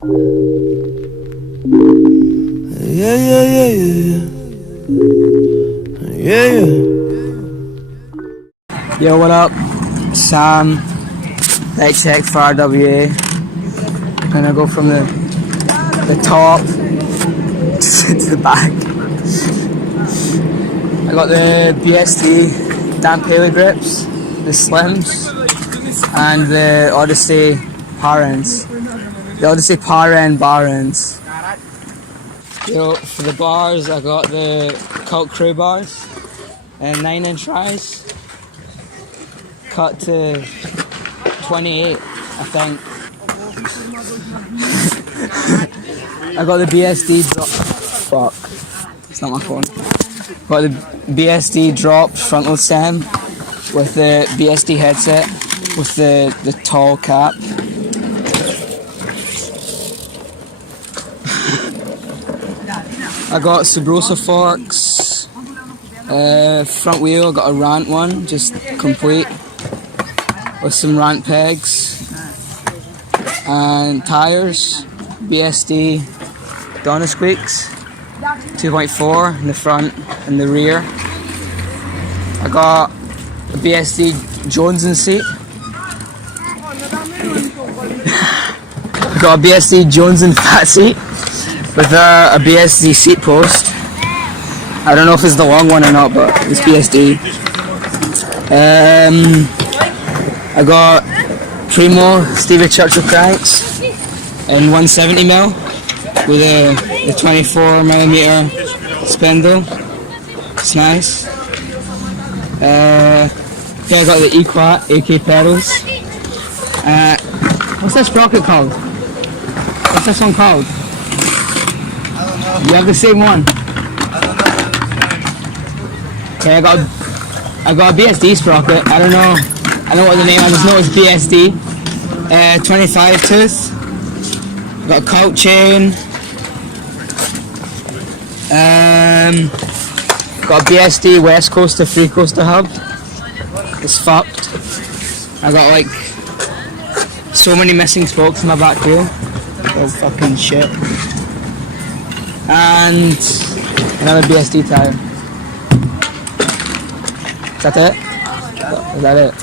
Yeah, yeah, yeah, yeah, yeah, yeah. Yo, what up? Sam, bike check for RWA. Gonna go from the top to the back. I got the BSD Dan Paley grips, the Slims, and the Odyssey Power Ends. The Odyssey Power End bar ends. Yo, for the bars, I got the Cult Crew bars and 9-inch rise. Cut to 28, I think. I got the BSD drop. Fuck, it's not my phone. Got the BSD drop frontal stem with the BSD headset with the tall cap. I got Sabrosa forks. Front wheel, got a Rant one, just complete, with some Rant pegs and tires. BSD Donna Squeaks 2.4 in the front and the rear. I got a BSD Jones seat. I got a BSD Jones fat seat with a BSD seat post. I don't know if it's the long one or not, but it's BSD. I got Primo Stevie Churchill cranks in 170mm with a 24mm spindle. It's nice. Yeah, I got the Equat AK pedals. What's that sprocket called? What's this one called? I don't know. You have the same one. I don't know. Okay, I got a BSD sprocket. I don't know what the name. I just know it's BSD. 25 tooth. Got a Cult chain. Got a BSD West Coaster 3 coaster hub. It's fucked. I got like so many missing spokes in my back wheel. Oh fucking shit. And another BSD tire. Is that it? Is that it?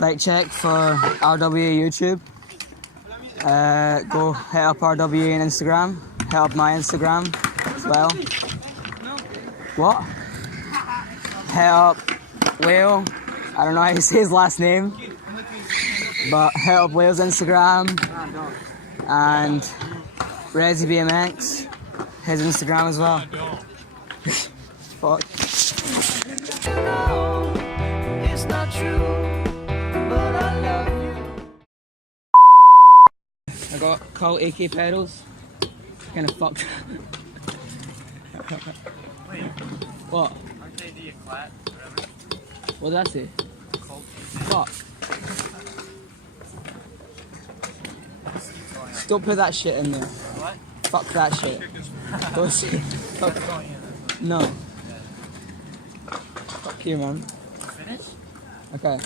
Bike check for RWA YouTube. Go hit up RWA on Instagram. Hit up my Instagram as well. What? Hit up Whale. I don't know how you say his last name, but hit up Whale's Instagram and Rezi BMX, his Instagram as well. Fuck. It's not true. I got Cult AK pedals. Kind of fucked. What? Aren't they the flat? What did I say? Fuck. Don't put that shit in there. What? Fuck that shit. Don't say. Fuck. No. Fuck you, man. Finish? Okay.